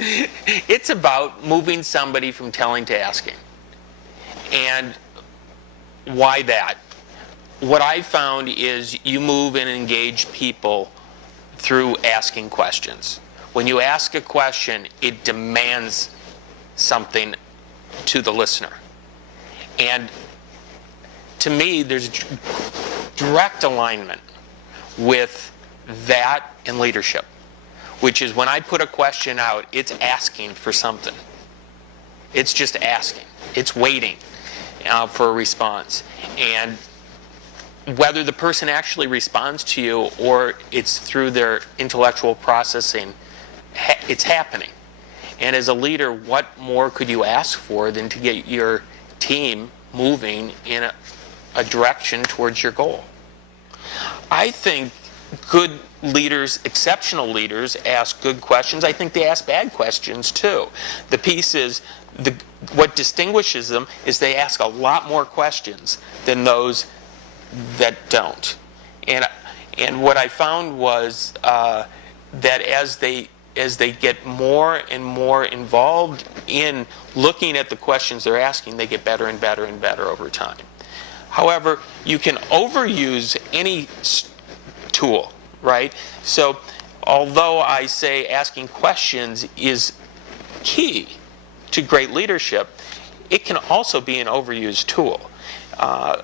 It's about moving somebody from telling to asking. And why that? What I found is you move and engage people through asking questions. When you ask a question, it demands something to the listener. And to me, there's direct alignment with that and leadership, which is when I put a question out, it's asking for something. It's just asking. It's waiting for a response. And whether the person actually responds to you or it's through their intellectual processing, it's happening. And as a leader, what more could you ask for than to get your team moving in a direction towards your goal? I think good leaders, exceptional leaders, ask good questions. I think they ask bad questions too. The piece is, what distinguishes them is they ask a lot more questions than those that don't. And what I found was that as they get more and more involved in looking at the questions they're asking, they get better and better and better over time. However, you can overuse any tool, right? So although I say asking questions is key to great leadership, it can also be an overused tool.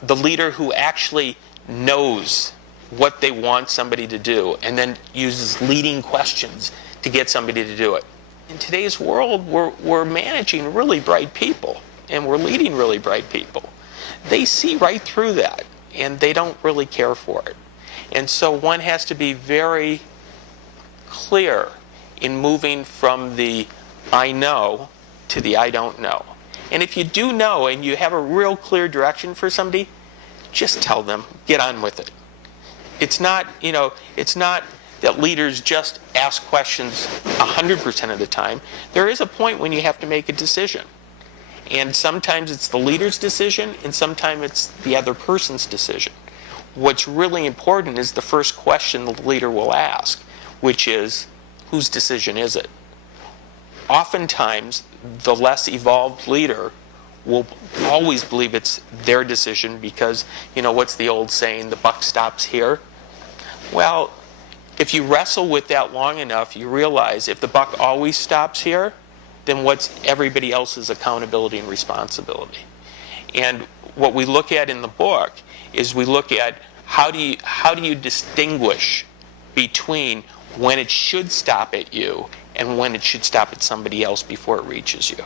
The leader who actually knows what they want somebody to do and then uses leading questions to get somebody to do it. In today's world, we're managing really bright people and we're leading really bright people. They see right through that and they don't really care for it. And so one has to be very clear in moving from the I know to the I don't know. And if you do know and you have a real clear direction for somebody, just tell them, get on with it. It's not, it's not that leaders just ask questions 100% of the time. There is a point when you have to make a decision. And sometimes it's the leader's decision, and sometimes it's the other person's decision. What's really important is the first question the leader will ask, which is, whose decision is it? Oftentimes, the less evolved leader will always believe it's their decision because, what's the old saying, the buck stops here? Well, if you wrestle with that long enough, you realize if the buck always stops here, then what's everybody else's accountability and responsibility? And what we look at in the book is we look at how do you distinguish between when it should stop at you and when it should stop at somebody else before it reaches you.